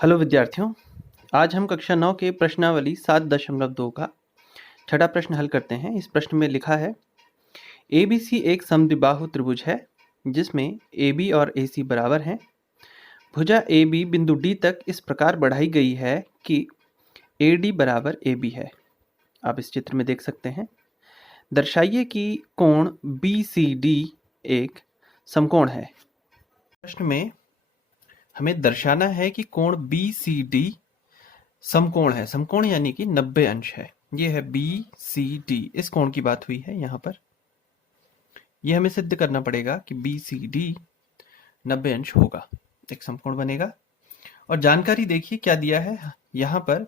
Hello विद्यार्थियों, आज हम कक्षा 9 के प्रश्नावली 7.2 का छठा प्रश्न हल करते हैं। इस प्रश्न में लिखा है ABC एक समद्विबाहु त्रिभुज है जिसमें AB और AC बराबर हैं। भुजा AB बिंदु D तक इस प्रकार बढ़ाई गई है कि AD बराबर AB है। आप इस चित्र में देख सकते हैं। दर्शाइए कि कोण BCD एक समकोण है। प्रश्न में हमें दर्शाना है कि कोण BCD समकोण है। समकोण यानी कि 90 अंश है। ये है BCD, इस कोण की बात हुई है यहाँ पर। ये हमें सिद्ध करना पड़ेगा कि BCD 90 अंश होगा, एक समकोण बनेगा। और जानकारी देखिए क्या दिया है यहाँ पर।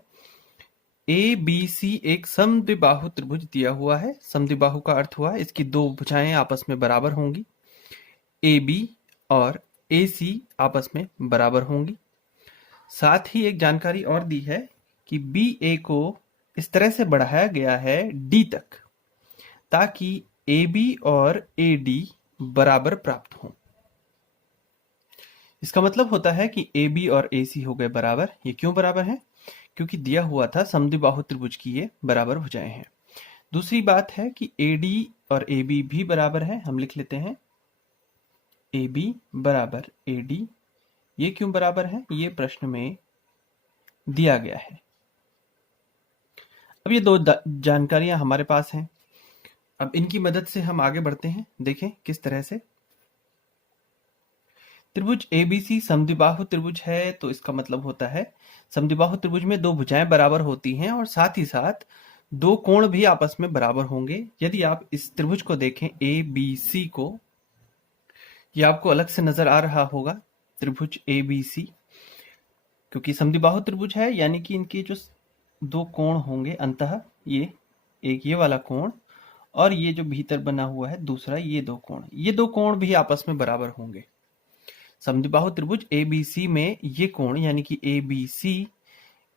ABC एक समद्विबाहु त्रिभुज दिया हुआ है। समद्विबाहु का अर्थ हुआ इसकी दो भुजाएं आपस में बराबर होंगी। AB और AC आपस में बराबर होंगी। साथ ही एक जानकारी और दी है कि BA को इस तरह से बढ़ाया गया है D तक ताकि AB और AD बराबर प्राप्त हों। इसका मतलब होता है कि AB और AC हो गए बराबर। ये क्यों बराबर हैं? क्योंकि दिया हुआ था समद्विबाहु त्रिभुज की ये बराबर भुजाएं हैं। दूसरी बात है कि AD और AB भी बराबर है। हम लिख लेते हैं AB बराबर AD। ये क्यों बराबर है? ये प्रश्न में दिया गया है। अब ये दो जानकारियां हमारे पास हैं। अब इनकी मदद से हम आगे बढ़ते हैं। देखें किस तरह से। त्रिभुज ABC समद्विबाहु त्रिभुज है, तो इसका मतलब होता है समद्विबाहु त्रिभुज में दो भुजाएं बराबर होती हैं और साथ ही साथ दो कोण भी आपस में बराबर होंगे। यदि आप इस त्रिभुज को देखें ABC को, ये आपको अलग से नजर आ रहा होगा त्रिभुज ABC, क्योंकि समद्विबाहु त्रिभुज है यानी कि इनके जो दो कोण होंगे अंतः ये एक ये वाला कोण और ये जो भीतर बना हुआ है दूसरा, ये दो कोण भी आपस में बराबर होंगे। समद्विबाहु त्रिभुज ABC में ये कोण यानी कि ABC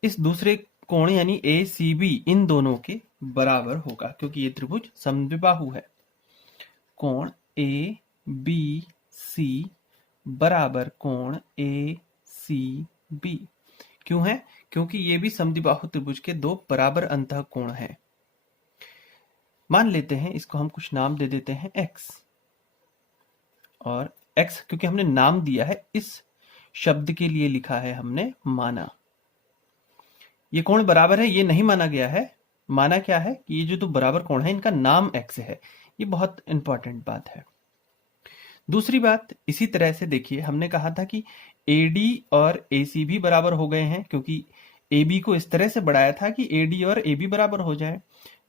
इस दूसरे कोण यानी ACB इन दोनों के बराबर होगा, क्योंकि ये त्रिभुज समद्विबाहु है। कोण ABC बराबर कोण ACB क्यों है? क्योंकि ये भी समद्विबाहु त्रिभुज के दो बराबर अंतः कोण हैं। मान लेते हैं इसको हम कुछ नाम दे देते हैं X, और X क्योंकि हमने नाम दिया है, इस शब्द के लिए लिखा है हमने माना। ये कोण बराबर है, ये नहीं माना गया है। माना क्या है कि ये जो दो बराबर कोण है इनका नाम X है। ये बहुत इंपॉर्टेंट बात है। दूसरी बात, इसी तरह से देखिए हमने कहा था कि AD और AC भी बराबर हो गए हैं, क्योंकि AB को इस तरह से बढ़ाया था कि AD और AB बराबर हो जाए।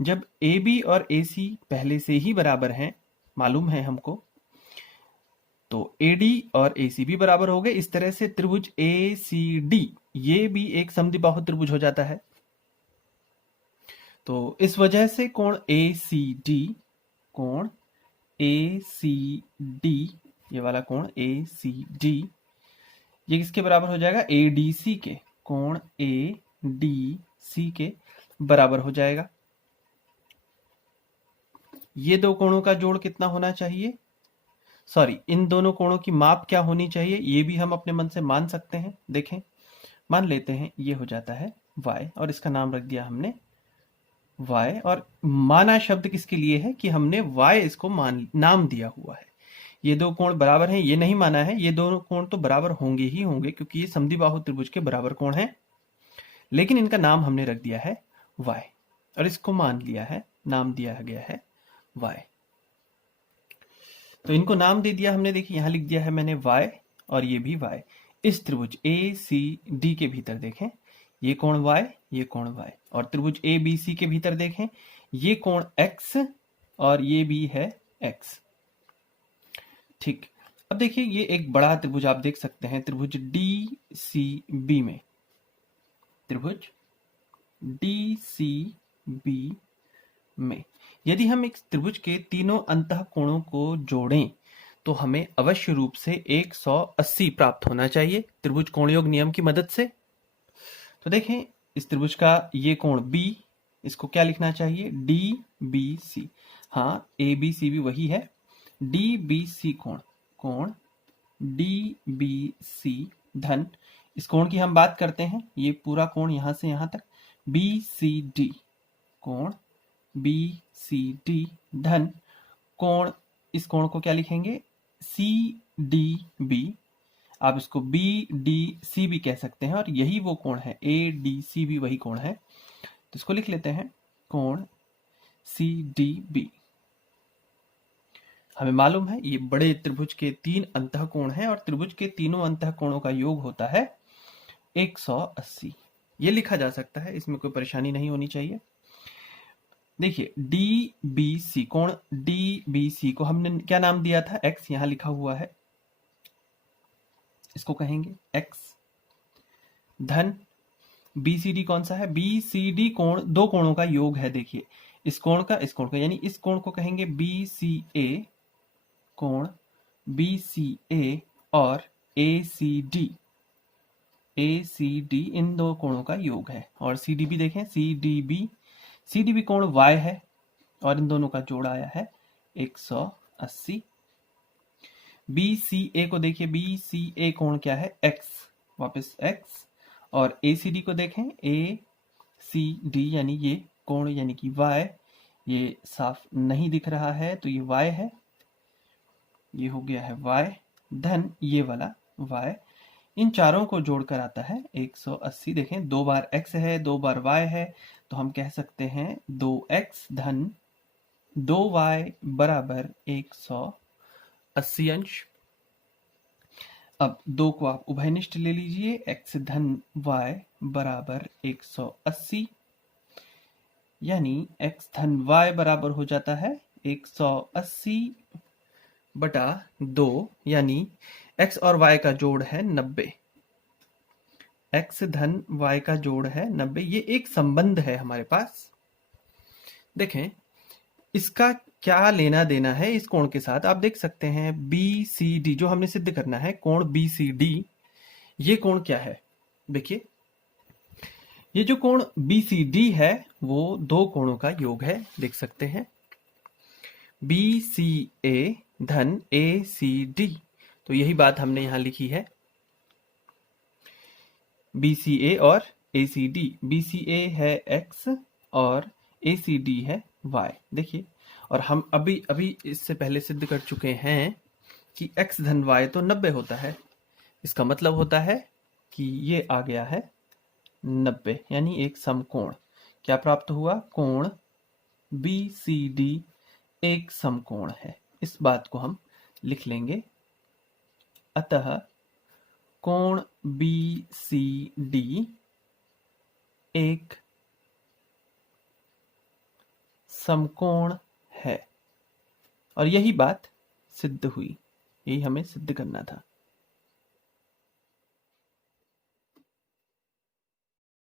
जब AB और AC पहले से ही बराबर हैं, मालूम है हमको, तो AD और AC भी बराबर हो गए। इस तरह से त्रिभुज ACD ये भी एक समद्विबाहु त्रिभुज हो जाता है। तो इस वजह से कोण ACD ये वाला कोण ACD ये किसके बराबर हो जाएगा? ADC के। कोण ADC के बराबर हो जाएगा। ये दो कोणों का जोड़ कितना होना चाहिए? इन दोनों कोणों की माप क्या होनी चाहिए? ये भी हम अपने मन से मान सकते हैं। देखें, मान लेते हैं ये हो जाता है y और इसका नाम रख दिया हमने y। और माना शब्द किसके लिए है कि हमने y इसको नाम दिया हुआ है। ये दो कोण बराबर हैं, ये नहीं माना है। ये दोनों कोण तो बराबर होंगे ही होंगे क्योंकि ये समद्विबाहु त्रिभुज के बराबर कोण हैं, लेकिन इनका नाम हमने रख दिया है y और इसको मान लिया है, नाम दिया गया है y। तो इनको नाम दे दिया हमने। देखिए यहां लिख दिया है मैंने y और ये भी y। इस त्रिभुज ACD के भीतर देखें, ये कोण y, ये कोण y, और त्रिभुज ABC के भीतर देखें, ये कोण x और ये भी है x। ठीक, अब देखिए ये एक बड़ा त्रिभुज आप देख सकते हैं, त्रिभुज DCB में, त्रिभुज DCB में यदि हम एक त्रिभुज के तीनों अंतः कोणों को जोड़ें तो हमें अवश्य रूप से 180 प्राप्त होना चाहिए त्रिभुज कोणयोग नियम की मदद से। तो देखें इस त्रिभुज का ये कोण B, इसको क्या लिखना चाहिए? DBC। हाँ, ABC भी वही है। DBC कोण DBC धन इस कोण की हम बात करते हैं, ये पूरा कोण यहां से यहां तक BCD, कोण BCD धन कोण, इस कोण को क्या लिखेंगे CDB, आप इसको BDC भी कह सकते हैं और यही वो कोण है, ADC भी वही कोण है, तो इसको लिख लेते हैं कोण CDB। हमें मालूम है ये बड़े त्रिभुज के 3 अंतःकोण हैं और त्रिभुज के तीनों अंतःकोणों का योग होता है 180। ये लिखा जा सकता है, इसमें कोई परेशानी नहीं होनी चाहिए। देखिए DBC, कोण DBC को हमने क्या नाम दिया था, x, यहां लिखा हुआ है, इसको कहेंगे x धन BCD कौन सा है, BCD कोण दो कोणों का योग है। देखिए इस कोण का इस कोण का, यानी इस कोण को कहेंगे BCA, कोण BCA और ACD, ACD इन दो कोणों का योग है। और CDB देखें, CDB कोण Y है और इन दोनों का जोड़ आया है 180। BCA को देखिए, BCA कोण क्या है X, वापस X, और ACD को देखें, ACD यानी ये कोण यानी कि Y, ये साफ नहीं दिख रहा है तो ये Y है, ये हो गया है Y धन ये वाला Y, इन चारों को जोड़कर आता है 180। देखें 2 बार x है 2 बार y है, तो हम कह सकते हैं 2x धन 2y बराबर 180 अंश। अब 2 को आप उभयनिष्ठ ले लीजिए, x धन y बराबर 180, यानी x धन y बराबर हो जाता है 180 बटा 2, यानी x और y का जोड़ है 90, x धन y का जोड़ है 90। ये एक संबंध है हमारे पास। देखें इसका क्या लेना देना है इस कोण के साथ, आप देख सकते हैं BCD जो हमने सिद्ध करना है, कोण BCD, ये कोण क्या है, देखिए ये जो कोण BCD है वो दो कोणों का योग है, देख सकते हैं BCA धन ACD, तो यही बात हमने यहां लिखी है, BCA और ACD, BCA है x और ACD है y। देखिए और हम अभी इससे पहले सिद्ध कर चुके हैं कि x धन y तो 90 होता है, इसका मतलब होता है कि ये आ गया है 90, यानी एक समकोण। क्या प्राप्त हुआ, कोण BCD एक समकोण है, इस बात को हम लिख लेंगे। अतः कोण BCD एक समकोण है, और यही बात सिद्ध हुई, यही हमें सिद्ध करना था।